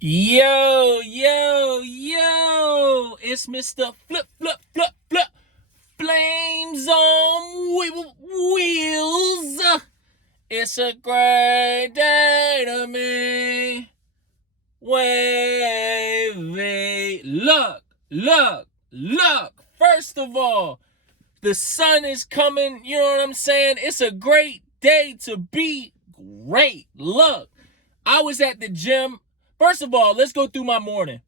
Yo, yo, yo, it's Mr. Flip, Flip, Flip, Flip, Flames on Wheels. It's a great day to me. Wavy. Look. First of all, the sun is coming. You know what I'm saying? It's a great day to be great. Look, I was at the gym. First of all, let's go through my morning.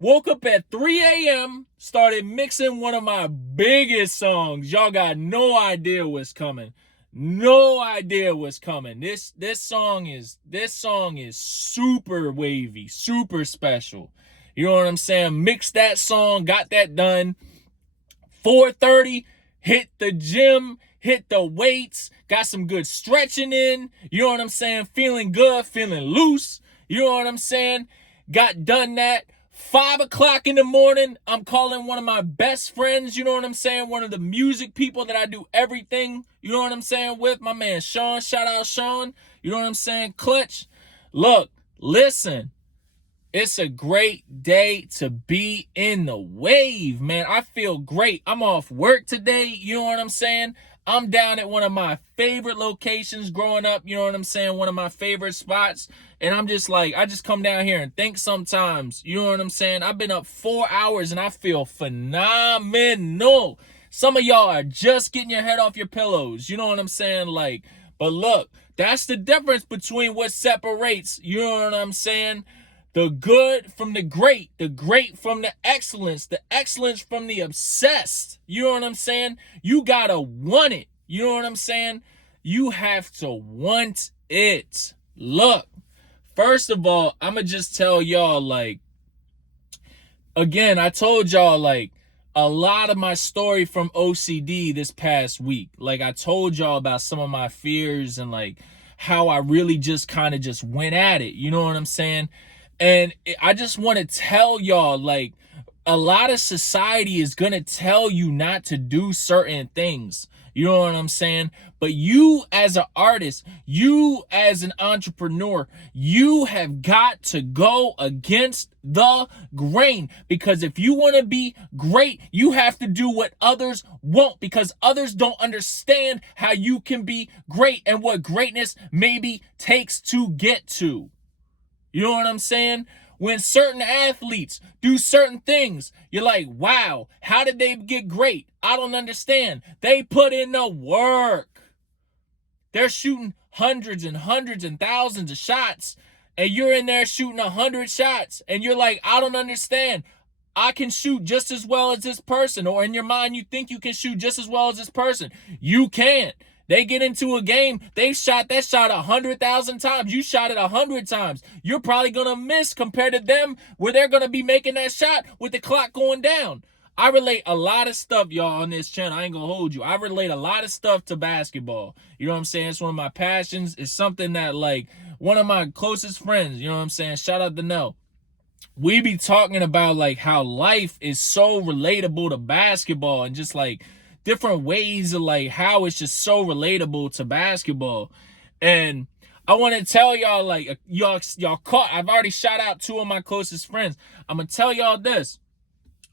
Woke up at 3 a.m., started mixing one of my biggest songs. Y'all got no idea what's coming. No idea what's coming. This song is super wavy, super special. You know what I'm saying? Mixed that song, got that done. 4:30, hit the gym, hit the weights, got some good stretching in. You know what I'm saying? Feeling good, feeling loose. You know what I'm saying? Got done that. 5 o'clock in the morning, I'm calling one of my best friends, you know what I'm saying? One of the music people that I do everything, you know what I'm saying, with my man Sean. Shout out Sean. You know what I'm saying? Clutch. Look, listen. It's a great day to be in the wave, man. I feel great. I'm off work today. You know what I'm saying? I'm down at one of my favorite locations growing up. You know what I'm saying? One of my favorite spots. And I'm just like, I just come down here and think sometimes. You know what I'm saying? I've been up 4 hours and I feel phenomenal. Some of y'all are just getting your head off your pillows. You know what I'm saying? Like, but look, that's the difference between what separates. You know what I'm saying? The good from the great from the excellence from the obsessed. You know what I'm saying? You gotta want it. You know what I'm saying? You have to want it. Look, first of all, I'ma just tell y'all, like, again, I told y'all, like, a lot of my story from OCD this past week. Like, I told y'all about some of my fears and, like, how I really just kind of just went at it. You know what I'm saying? And I just want to tell y'all, like, a lot of society is going to tell you not to do certain things. You know what I'm saying? But you as an artist, you as an entrepreneur, you have got to go against the grain. Because if you want to be great, you have to do what others won't. Because others don't understand how you can be great and what greatness maybe takes to get to. You know what I'm saying? When certain athletes do certain things, you're like, wow, how did they get great? I don't understand. They put in the work. They're shooting hundreds and thousands of shots, and you're in there shooting 100 shots, and you're like, I don't understand. I can shoot just as well as this person. Or in your mind, you think you can shoot just as well as this person. You can't. They get into a game, they shot that shot 100,000 times. You shot it 100 times. You're probably going to miss compared to them where they're going to be making that shot with the clock going down. I relate a lot of stuff, y'all, on this channel. I ain't going to hold you. I relate a lot of stuff to basketball. You know what I'm saying? It's one of my passions. It's something that, like, one of my closest friends, you know what I'm saying? Shout out to Nell. We be talking about, like, how life is so relatable to basketball and just, like, different ways of, like, how it's just so relatable to basketball. And I want to tell y'all, like, y'all caught. I've already shout out two of my closest friends. I'm going to tell y'all this.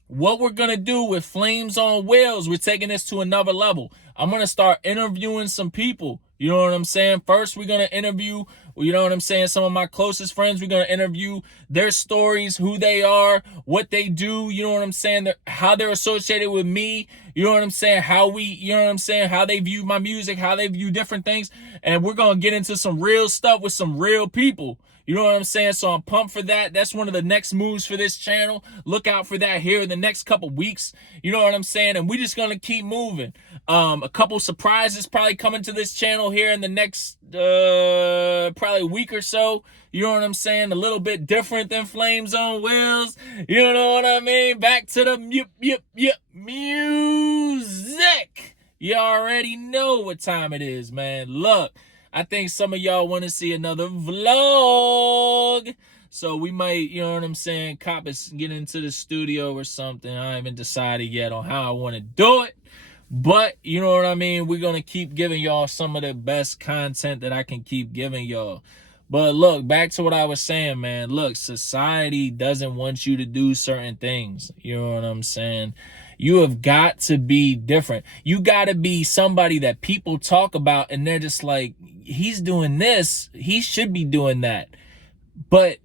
What we're going to do with Flames on Wheels, we're taking this to another level. I'm going to start interviewing some people. You know what I'm saying? First, we're going to interview, you know what I'm saying, some of my closest friends. We're going to interview their stories, who they are, what they do, you know what I'm saying, how they're associated with me, you know what I'm saying, how we, you know what I'm saying, how they view my music, how they view different things. And we're going to get into some real stuff with some real people. You know what I'm saying? So I'm pumped for that. That's one of the next moves for this channel. Look out for that here in the next couple weeks. You know what I'm saying? And we're just going to keep moving. A couple surprises probably coming to this channel here in the next probably week or so. You know what I'm saying? A little bit different than Flames on Wheels. You know what I mean? Back to the music. You already know what time it is, man. Look. I think some of y'all want to see another vlog. So we might, you know what I'm saying, cop us, get into the studio or something. I haven't decided yet on how I want to do it. But, you know what I mean, we're going to keep giving y'all some of the best content that I can keep giving y'all. But look, back to what I was saying, man. Look, society doesn't want you to do certain things. You know what I'm saying? You have got to be different. You got to be somebody that people talk about and they're just like, he's doing this, he should be doing that. But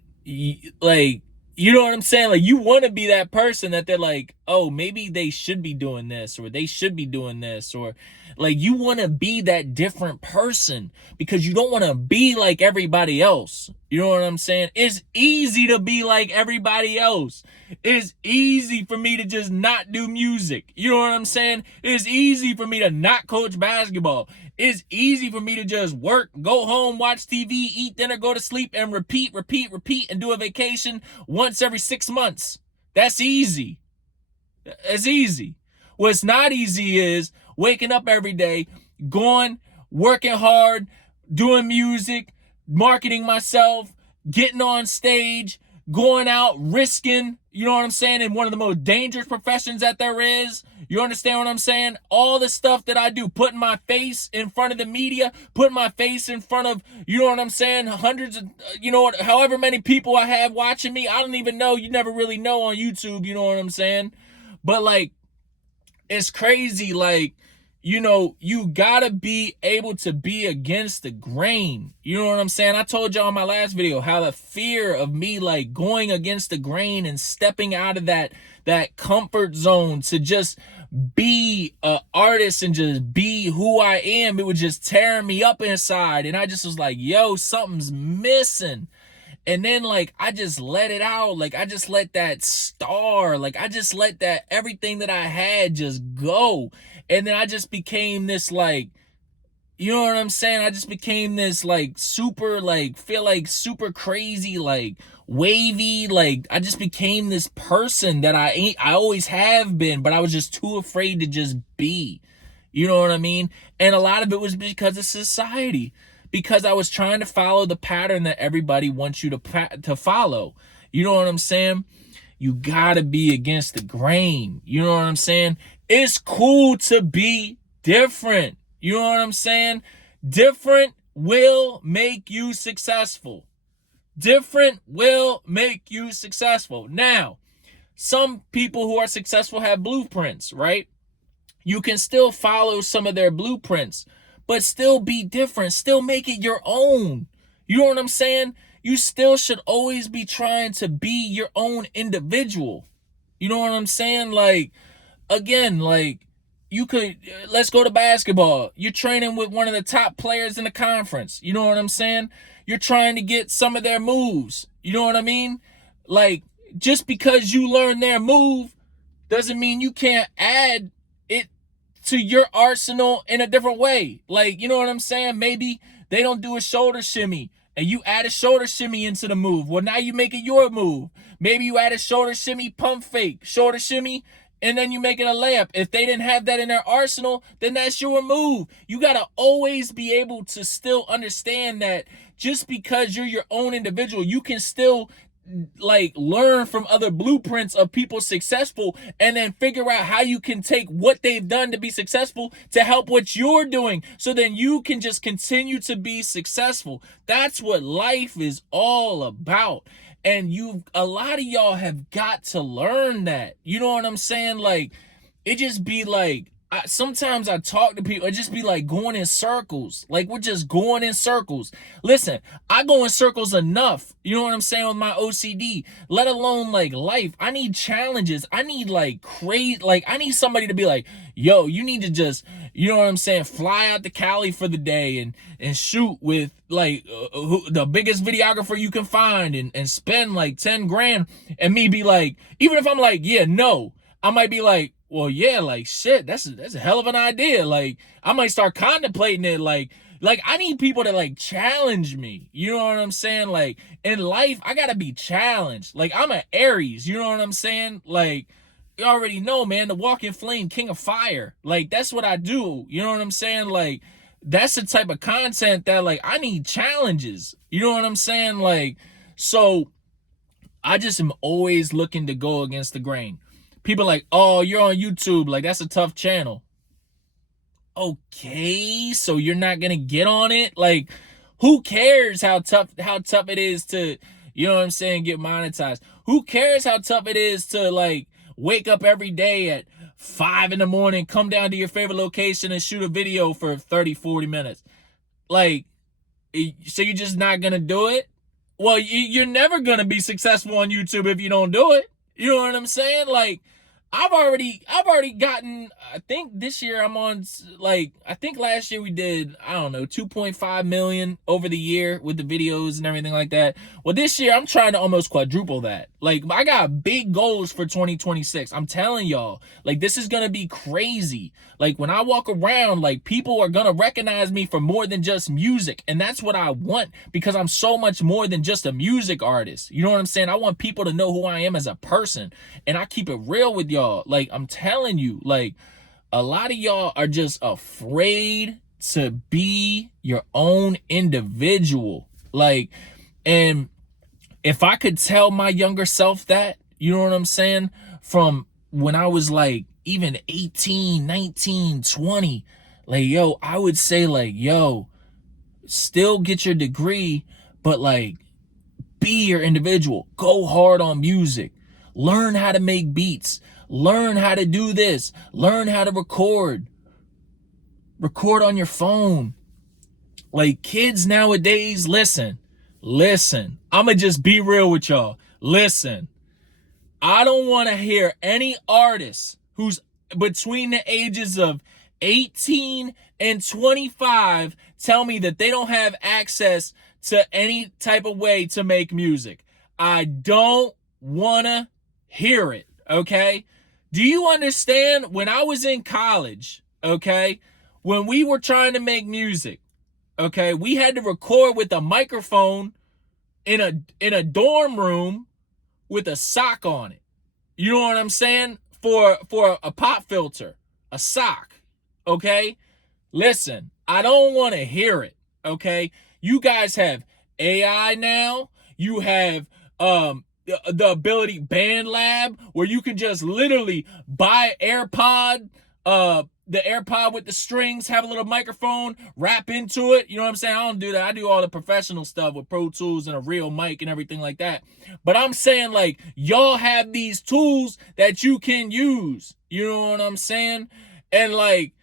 like, you know what I'm saying? Like, you want to be that person that they're like, oh, maybe they should be doing this, or they should be doing this, or like, you want to be that different person because you don't want to be like everybody else. You know what I'm saying? It's easy to be like everybody else. It's easy for me to just not do music. You know what I'm saying? It's easy for me to not coach basketball. It's easy for me to just work, go home, watch TV, eat dinner, go to sleep, and repeat, and do a vacation once every 6 months. That's easy. It's easy. What's not easy is waking up every day, going, working hard, doing music, marketing myself, getting on stage, going out, risking, you know what I'm saying, in one of the most dangerous professions that there is. You understand what I'm saying? All the stuff that I do, putting my face in front of the media, putting my face in front of, you know what I'm saying, hundreds of, you know, however many people I have watching me. I don't even know. You never really know on YouTube, you know what I'm saying? But like, it's crazy. Like, you know, you gotta be able to be against the grain. You know what I'm saying? I told y'all in my last video how the fear of me like going against the grain and stepping out of that comfort zone to just be an artist and just be who I am, it was just tearing me up inside. And I just was like, yo, something's missing. And then like I just let it out. Like I just let that star, like I just let that everything that I had just go. And then I just became this like, you know what I'm saying? I just became this like super, like feel like super crazy, like wavy, like I just became this person that I always have been, but I was just too afraid to just be. You know what I mean? And a lot of it was because of society, because I was trying to follow the pattern that everybody wants you to follow. You know what I'm saying? You gotta be against the grain. You know what I'm saying? It's cool to be different. You know what I'm saying? Different will make you successful. Different will make you successful. Now, some people who are successful have blueprints, right? You can still follow some of their blueprints, but still be different. Still make it your own. You know what I'm saying? You still should always be trying to be your own individual. You know what I'm saying? Like, again, like, you could, let's go to basketball. You're training with one of the top players in the conference. You know what I'm saying? You're trying to get some of their moves. You know what I mean? Like, just because you learn their move doesn't mean you can't add it to your arsenal in a different way. Like, you know what I'm saying? Maybe they don't do a shoulder shimmy and you add a shoulder shimmy into the move. Well, now you make it your move. Maybe you add a shoulder shimmy, pump fake, shoulder shimmy, and then you make it a layup. If they didn't have that in their arsenal, then that's your move. You got to always be able to still understand that just because you're your own individual, you can still like learn from other blueprints of people successful and then figure out how you can take what they've done to be successful to help what you're doing, so then you can just continue to be successful. That's what life is all about. And a lot of y'all have got to learn that. You know what I'm saying? Like, it just be like, sometimes I talk to people, it just be like going in circles. Like, we're just going in circles. Listen, I go in circles enough, you know what I'm saying, with my OCD, let alone like life. I need challenges. I need like crazy, like I need somebody to be like, yo, you need to just, you know what I'm saying, fly out to Cali for the day and shoot with like the biggest videographer you can find and spend like 10 grand. And me be like, even if I'm like, yeah, no, I might be like, well, yeah, like shit, that's a hell of an idea. Like, I might start contemplating it. Like I need people to like challenge me. You know what I'm saying? Like, in life, I gotta be challenged. Like, I'm an Aries. You know what I'm saying? Like, you already know, man, the walking flame, king of fire. Like, that's what I do. You know what I'm saying? Like, that's the type of content that like I need challenges. You know what I'm saying? Like, so I just am always looking to go against the grain. People are like, oh, you're on YouTube. Like, that's a tough channel. Okay, so you're not going to get on it? Like, Who cares how tough it is to, you know what I'm saying, get monetized? Who cares how tough it is to like wake up every day at 5 in the morning, come down to your favorite location and shoot a video for 30, 40 minutes? Like, so you're just not gonna do it? Well, you're never gonna be successful on YouTube if you don't do it. You know what I'm saying? Like, I've already gotten, I think this year I'm on, like, I think last year we did, I don't know, 2.5 million over the year with the videos and everything like that. Well, this year I'm trying to almost quadruple that. Like, I got big goals for 2026. I'm telling y'all, like, this is gonna be crazy. Like, when I walk around, like, people are gonna recognize me for more than just music. And that's what I want, because I'm so much more than just a music artist. You know what I'm saying? I want people to know who I am as a person. And I keep it real with y'all. Like, I'm telling you, like, a lot of y'all are just afraid to be your own individual. Like, and if I could tell my younger self that, you know what I'm saying, from when I was like even 18, 19, 20, like, yo, I would say, like, yo, still get your degree, but like, be your individual. Go hard on music. Learn how to make beats. Learn how to do this. Learn how to record. Record on your phone. Like, kids nowadays, listen. I'ma just be real with y'all. Listen. I don't want to hear any artist who's between the ages of 18 and 25 tell me that they don't have access to any type of way to make music. I don't want to hear it, okay? Do you understand? When I was in college, okay, when we were trying to make music, okay, we had to record with a microphone in a dorm room with a sock on it. You know what I'm saying? For a pop filter, a sock, okay? Listen, I don't want to hear it, okay? You guys have AI now. You have the ability BandLab, where you can just literally buy AirPod, the AirPod with the strings, have a little microphone, rap into it. You know what I'm saying? I don't do that. I do all the professional stuff with Pro Tools and a real mic and everything like that. But I'm saying, like, y'all have these tools that you can use. You know what I'm saying? And like,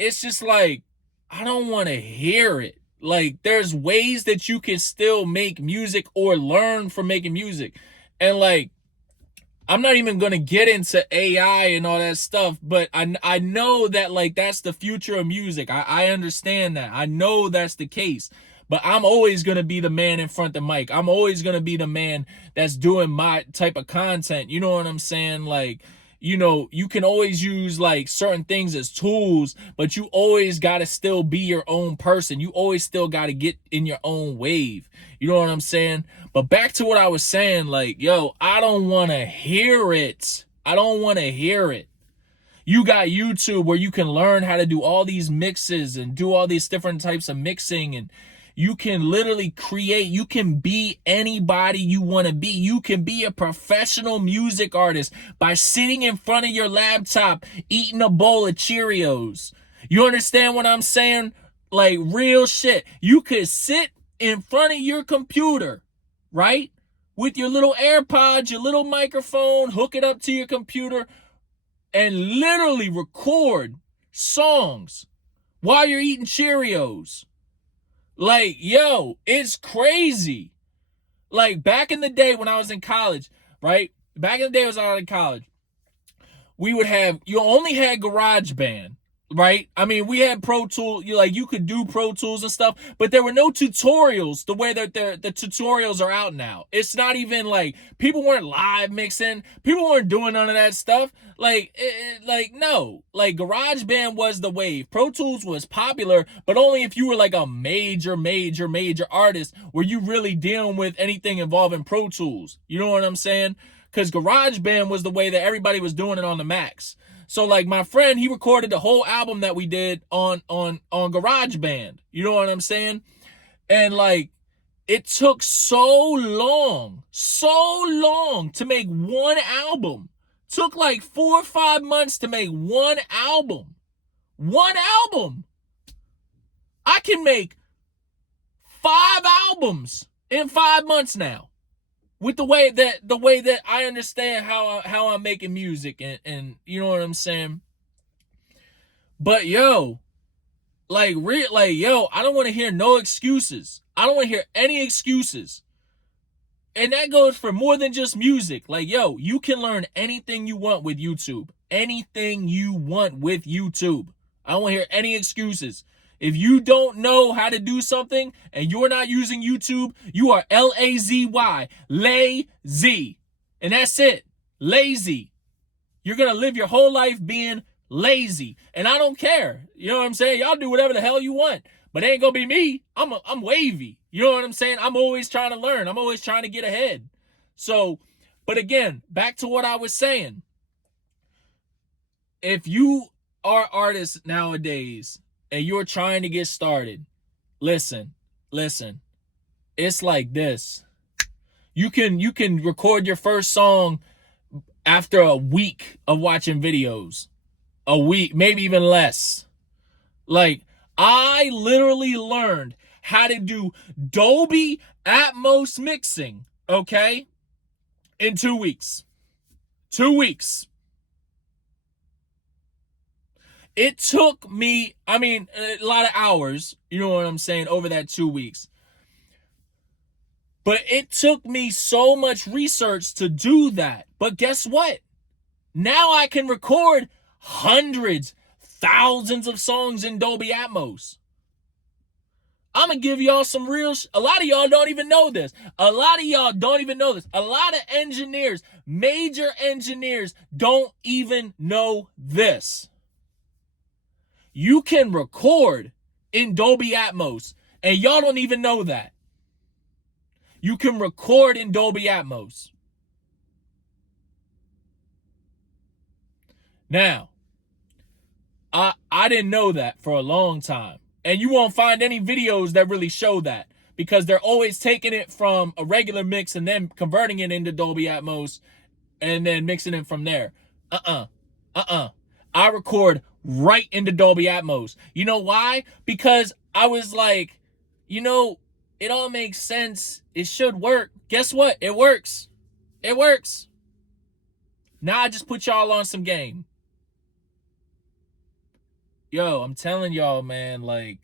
it's just like, I don't want to hear it. Like, there's ways that you can still make music or learn from making music. And like, I'm not even going to get into AI and all that stuff, but I know that, like, that's the future of music. I understand that. I know that's the case. But I'm always going to be the man in front of the mic. I'm always going to be the man that's doing my type of content. You know what I'm saying? Like, you know, you can always use like certain things as tools, but you always got to still be your own person. You always still got to get in your own wave. You know what I'm saying? But back to what I was saying, like, yo, I don't want to hear it. I don't want to hear it. You got YouTube where you can learn how to do all these mixes and do all these different types of mixing, and you can literally create. You can be anybody you want to be. You can be a professional music artist by sitting in front of your laptop eating a bowl of Cheerios. You understand what I'm saying? Like, real shit. You could sit in front of your computer, right? With your little AirPods, your little microphone, hook it up to your computer, and literally record songs while you're eating Cheerios. Like, yo, it's crazy. Like, back in the day when I was in college, right? Back in the day when I was in college, we would have, you only had GarageBand, right? I mean, we had Pro Tools, you could do Pro Tools and stuff, but there were no tutorials the way that the tutorials are out now. It's not even like, people weren't live mixing, people weren't doing none of that stuff. Like, no, like, GarageBand was the wave. Pro Tools was popular, but only if you were like a major artist were you really dealing with anything involving Pro Tools. You know what I'm saying? Because GarageBand was the way that everybody was doing it on the Macs. So, like, my friend, he recorded the whole album that we did on GarageBand. You know what I'm saying? And, like, it took so long to make one album. Took, like, 4 or 5 months to make one album. One album. I can make 5 albums in 5 months now. With the way that I understand how I'm making music and you know what I'm saying. But yo, I don't want to hear no excuses. I don't want to hear any excuses. And that goes for more than just music. Like, yo, you can learn anything you want with YouTube. Anything you want with YouTube. I don't want to hear any excuses. If you don't know how to do something and you're not using YouTube, you are L-A-Z-Y. Lazy. And that's it. Lazy. You're going to live your whole life being lazy. And I don't care. You know what I'm saying? Y'all do whatever the hell you want. But it ain't going to be me. I'm wavy. You know what I'm saying? I'm always trying to learn. I'm always trying to get ahead. So, but again, back to what I was saying. If you are artists nowadays and you're trying to get started, listen. It's like this. You can record your first song after a week of watching videos. A week, maybe even less. Like, I literally learned how to do Dolby Atmos mixing, okay, in 2 weeks. 2 weeks. It took me, a lot of hours, you know what I'm saying, over that 2 weeks. But it took me so much research to do that. But guess what? Now I can record hundreds, thousands of songs in Dolby Atmos. I'm going to give y'all some real a lot of y'all don't even know this. A lot of engineers, major engineers, don't even know this. You can record in Dolby Atmos, and y'all don't even know that. You can record in Dolby Atmos. Now, I didn't know that for a long time. And you won't find any videos that really show that, because they're always taking it from a regular mix and then converting it into Dolby Atmos and then mixing it from there. I record right into Dolby Atmos. You know why? Because I was like, it all makes sense. It should work. Guess what? It works. It works. Now I just put y'all on some game. Yo, I'm telling y'all, man, like,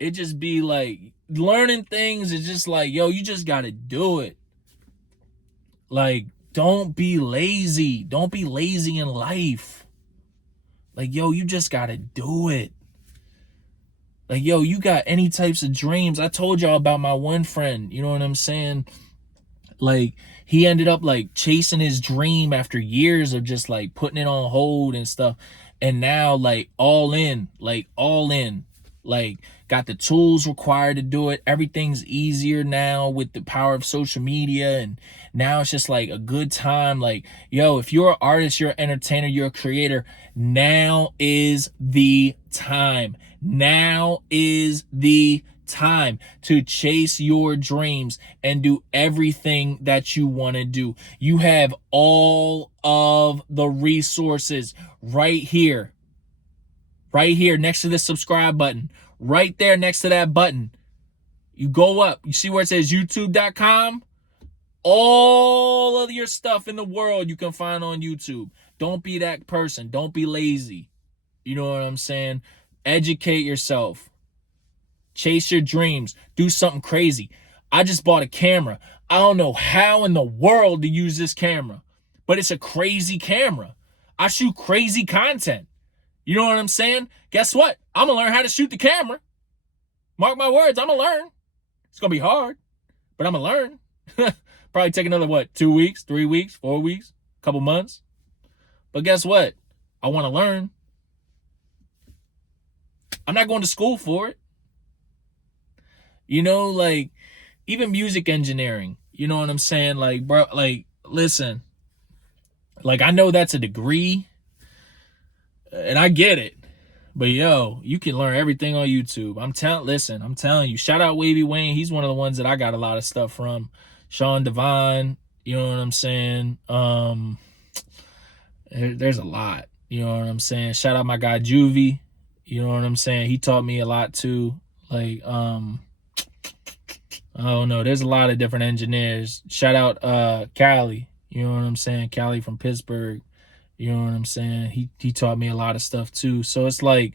it just be like, learning things is just like, yo, you just gotta do it. Like, don't be lazy. Don't be lazy in life. Like, yo, you just gotta do it. Like, yo, you got any types of dreams. I told y'all about my one friend, you know what I'm saying? Like, he ended up like chasing his dream after years of just like putting it on hold and stuff. And now like all in, like got the tools required to do it. Everything's easier now with the power of social media. And now it's just like a good time. Like, yo, if you're an artist, you're an entertainer, you're a creator, now is the time. Now is the time to chase your dreams and do everything that you want to do. You have all of the resources right here next to the subscribe button, right there next to that button. You go up, you see where it says youtube.com. All of your stuff in the world you can find on YouTube. Don't be that person. Don't be lazy. You know what I'm saying? Educate yourself. Chase your dreams. Do something crazy. I just bought a camera. I don't know how in the world to use this camera, but it's a crazy camera. I shoot crazy content. You know what I'm saying? Guess what? I'm going to learn how to shoot the camera. Mark my words, I'm going to learn. It's going to be hard, but I'm going to learn. Probably take another, 2 weeks, 3 weeks, 4 weeks, a couple months. But guess what? I want to learn. I'm not going to school for it. You know, like, even music engineering, you know what I'm saying? Like, bro, like, listen, like, I know that's a degree, and I get it, but yo, you can learn everything on YouTube. I'm telling you, shout out Wavy Wayne. He's one of the ones that I got a lot of stuff from. Sean Devine, you know what I'm saying? There's a lot, you know what I'm saying? Shout out my guy Juvie, you know what I'm saying? He taught me a lot too. Like, I don't know. There's a lot of different engineers. Shout out Cali. You know what I'm saying? Cali from Pittsburgh. You know what I'm saying? He taught me a lot of stuff too. So it's like,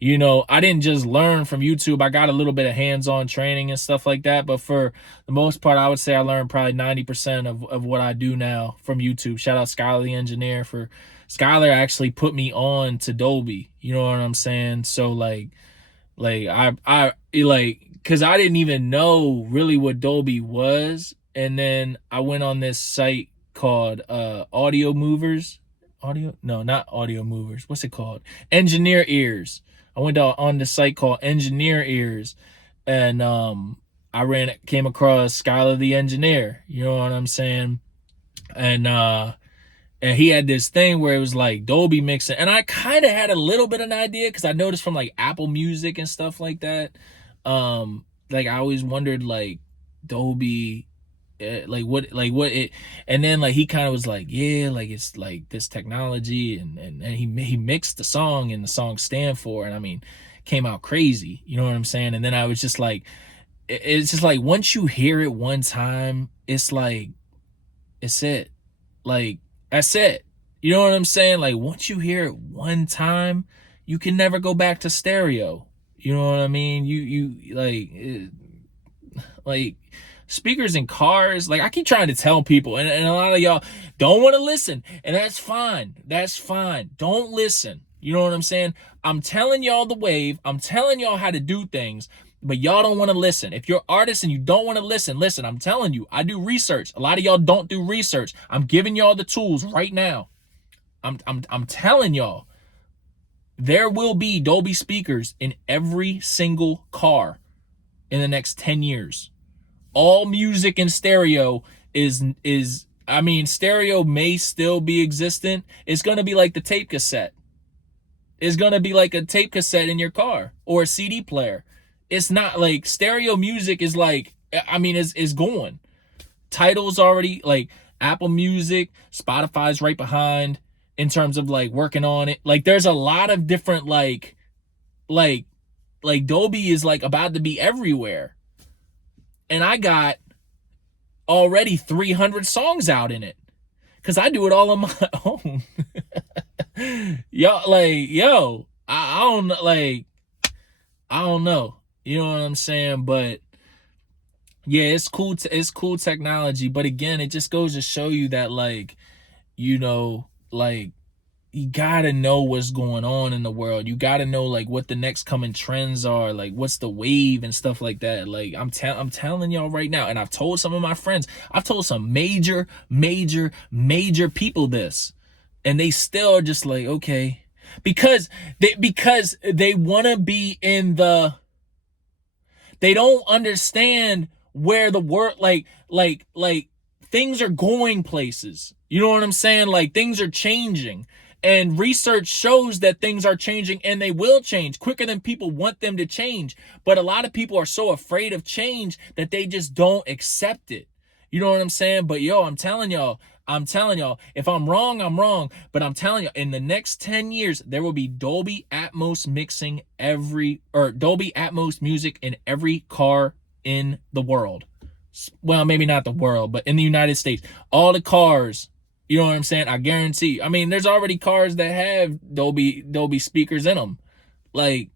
I didn't just learn from YouTube. I got a little bit of hands-on training and stuff like that. But for the most part, I would say I learned probably 90% of what I do now from YouTube. Shout out Skylar the engineer for Skylar actually put me on to Dolby. You know what I'm saying? So because I didn't even know really what Dolby was. And then I went on this site called Audio Movers. Not Audio Movers. What's it called? Engineer Ears. I went on the site called Engineer Ears, and came across Skylar the engineer. You know what I'm saying? And he had this thing where it was like Dolby mixing, and I kind of had a little bit of an idea because I noticed from like Apple Music and stuff like that. Like I always wondered like Dolby, what it, and then like he kind of was like, yeah, like it's like this technology, and he mixed the song and the song Stand For, and I mean, came out crazy. You know what I'm saying? And then I was just like, it's just like once you hear it one time, it's like, it's it, like. That's it. You know what I'm saying? Like once you hear it one time, you can never go back to stereo. You know what I mean? You like speakers in cars. Like I keep trying to tell people, and a lot of y'all don't want to listen, and that's fine. That's fine. Don't listen. You know what I'm saying? I'm telling y'all the wave. I'm telling y'all how to do things. But y'all don't want to listen. If you're artists and you don't want to listen, I'm telling you, I do research. A lot of y'all don't do research. I'm giving y'all the tools right now. I'm telling y'all, there will be Dolby speakers in every single car in the next 10 years. All music in stereo is I mean, stereo may still be existent. It's going to be like the tape cassette. It's going to be like a tape cassette in your car or a CD player. It's not like stereo music is like, I mean, is going. Tidal's already like Apple Music, Spotify's right behind in terms of like working on it. Like there's a lot of different like Dolby is like about to be everywhere. And I got already 300 songs out in it because I do it all on my own. I don't know. You know what I'm saying? But yeah, it's cool. It's cool technology. But again, it just goes to show you that like, you gotta know what's going on in the world. You gotta know like what the next coming trends are, like what's the wave and stuff like that. Like I'm telling y'all right now, and I've told some of my friends, I've told some major people this, and they still are just like, okay, because they want to be in the. They don't understand where the world, like things are going places. You know what I'm saying? Like things are changing, and research shows that things are changing, and they will change quicker than people want them to change. But a lot of people are so afraid of change that they just don't accept it. You know what I'm saying? But I'm telling y'all, if I'm wrong, I'm wrong. But I'm telling you, in the next 10 years, there will be Dolby Atmos mixing Dolby Atmos music in every car in the world. Well, maybe not the world, but in the United States. All the cars, you know what I'm saying? I guarantee. I mean, there's already cars that have Dolby speakers in them. Like,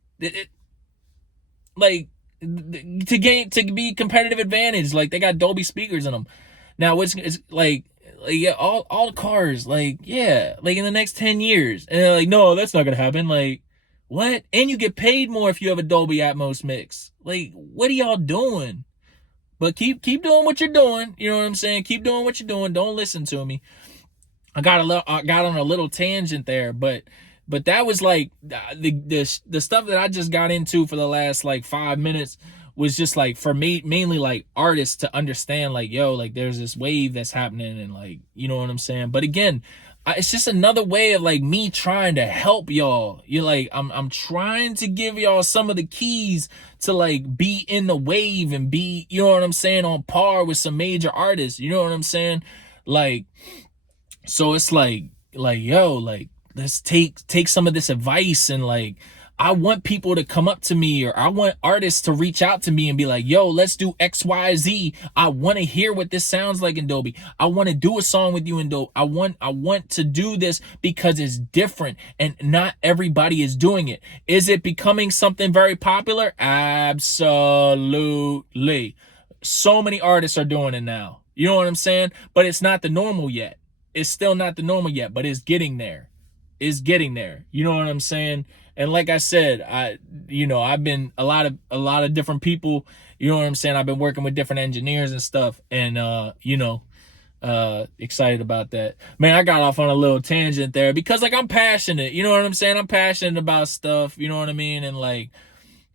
to be competitive advantage, like they got Dolby speakers in them. Now it's like yeah, all cars, like, yeah, like in the next 10 years. And they're like, no, that's not gonna happen. Like, what? And you get paid more if you have a Dolby Atmos mix. Like, what are y'all doing? But keep doing what you're doing. You know what I'm saying? Keep doing what you're doing. Don't listen to me. I got on a little tangent there, but that was like the stuff that I just got into for the last like 5 minutes was just like for me mainly like artists to understand like, yo, like there's this wave that's happening, and like, you know what I'm saying? But again, it's just another way of like me trying to help y'all. You're like, I'm trying to give y'all some of the keys to like be in the wave and be, you know what I'm saying, on par with some major artists. You know what I'm saying? Like, so it's like yo, like let's take some of this advice and like I want people to come up to me, or I want artists to reach out to me and be like, yo, let's do XYZ. I want to hear what this sounds like in Dolby. I want to do a song with you in Dolby. I want to do this because it's different and not everybody is doing it. Is it becoming something very popular? Absolutely. So many artists are doing it now. You know what I'm saying? But it's not the normal yet. It's still not the normal yet, but it's getting there. It's getting there. You know what I'm saying? And like I said, I've been a lot of different people, you know what I'm saying? I've been working with different engineers and stuff, and excited about that. Man, I got off on a little tangent there because like I'm passionate, you know what I'm saying? I'm passionate about stuff, you know what I mean? And like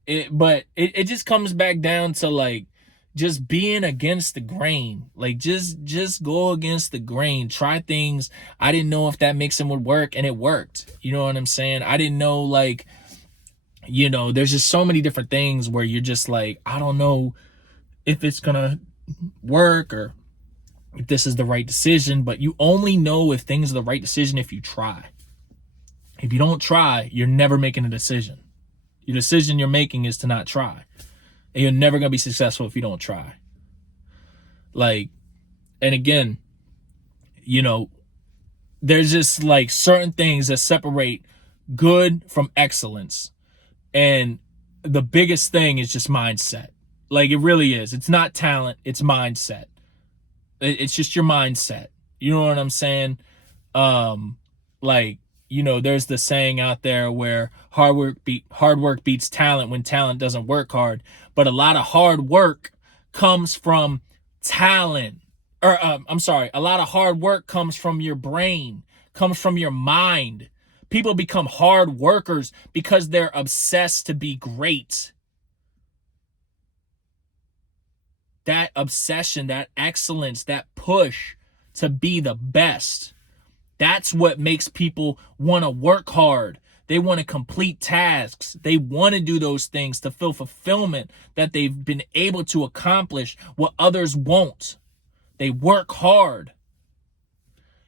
it just comes back down to like just being against the grain. Like just go against the grain. Try things. I didn't know if that mixing would work, and it worked. You know what I'm saying? I didn't know, like, there's just so many different things where you're just like, I don't know if it's gonna work or if this is the right decision, but you only know if things are the right decision if you try. If you don't try, you're never making a decision. Your decision you're making is to not try. And you're never going to be successful if you don't try. Like, and again, there's just like certain things that separate good from excellence. And the biggest thing is just mindset. Like, it really is. It's not talent, it's mindset. It's just your mindset. You know what I'm saying? There's the saying out there where hard work beats talent when talent doesn't work hard. But a lot of hard work comes from talent. A lot of hard work comes from your brain, comes from your mind. People become hard workers because they're obsessed to be great. That obsession, that excellence, that push to be the best. That's what makes people want to work hard. They want to complete tasks. They want to do those things to feel fulfillment that they've been able to accomplish what others won't. They work hard.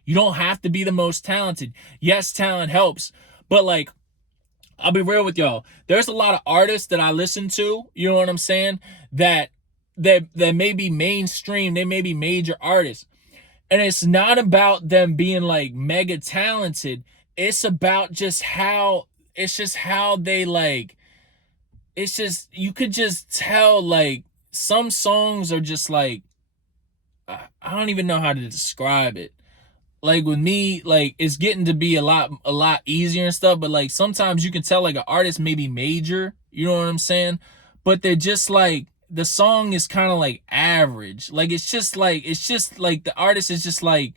You don't have to be the most talented. Yes, talent helps, but like, I'll be real with y'all. There's a lot of artists that I listen to, you know what I'm saying, that may be mainstream, they may be major artists. And it's not about them being like mega talented. It's about just how they like, it's just, you could just tell like some songs are just like, I don't even know how to describe it. Like with me, like it's getting to be a lot easier and stuff, but like sometimes you can tell like an artist may be major, you know what I'm saying? But they're just like, the song is kind of like average. Like it's just like the artist is just like,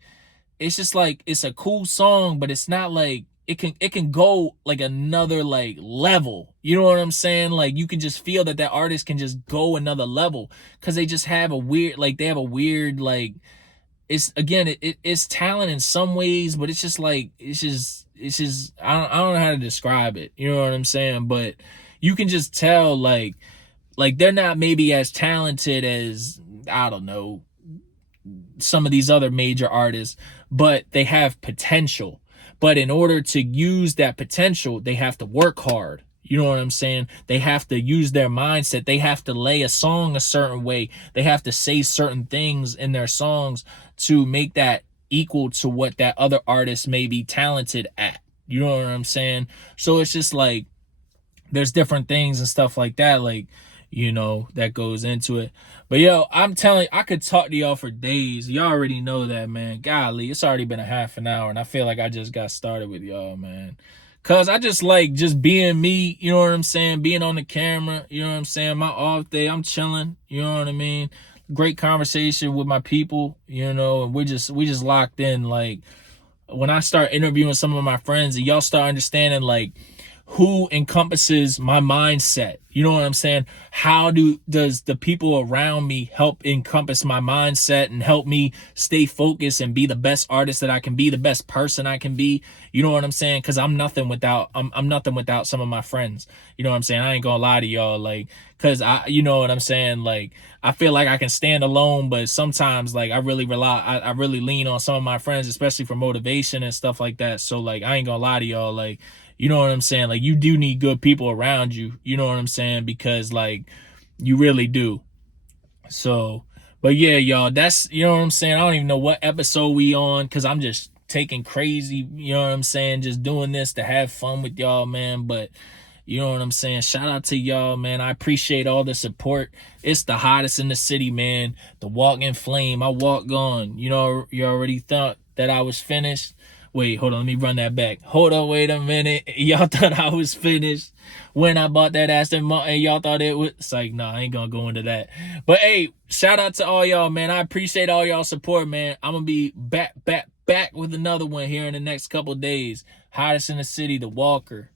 it's a cool song, but it's not like, it can go like another like level. You know what I'm saying? Like you can just feel that artist can just go another level because they just have a weird, like it's, again, it's talent in some ways, but it's just like, it's just I don't know how to describe it. You know what I'm saying? But you can just tell like they're not maybe as talented as, I don't know, some of these other major artists, but they have potential. But in order to use that potential, they have to work hard. You know what I'm saying? They have to use their mindset. They have to lay a song a certain way. They have to say certain things in their songs to make that equal to what that other artist may be talented at. You know what I'm saying? So it's just like, there's different things and stuff like that. Like, that goes into it. But yo, I'm telling you, I could talk to y'all for days. Y'all already know that, man. Golly, it's already been a half an hour and I feel like I just got started with y'all, man. Cause I just like just being me, you know what I'm saying? Being on the camera, you know what I'm saying? My off day, I'm chilling, you know what I mean? Great conversation with my people, and we just locked in. Like when I start interviewing some of my friends and y'all start understanding like who encompasses my mindset, You know what I'm saying? How does the people around me help encompass my mindset and help me stay focused and be the best artist that I can be, the best person I can be? You know what I'm saying? Because I'm nothing without I'm nothing without some of my friends. You know what I'm saying? I ain't gonna lie to y'all, like, because you know what I'm saying, like, I feel like I can stand alone, but sometimes, like, I really I really lean on some of my friends, especially for motivation and stuff like that. So, like, I ain't gonna lie to y'all, like, you know what I'm saying? Like, you do need good people around you. You know what I'm saying? Because, like, you really do. So, but yeah, y'all, that's, you know what I'm saying? I don't even know what episode we on, because I'm just taking crazy, you know what I'm saying? Just doing this to have fun with y'all, man. But you know what I'm saying? Shout out to y'all, man. I appreciate all the support. It's the hottest in the city, man. The Walk in Flame. I walk on. You know, you already thought that I was finished. Wait, hold on. Let me run that back. Hold on, wait a minute. Y'all thought I was finished when I bought that Aston Martin. Y'all thought it was... It's like, nah, I ain't gonna go into that. But hey, shout out to all y'all, man. I appreciate all y'all support, man. I'm gonna be back with another one here in the next couple days. Hottest in the city, The Walker.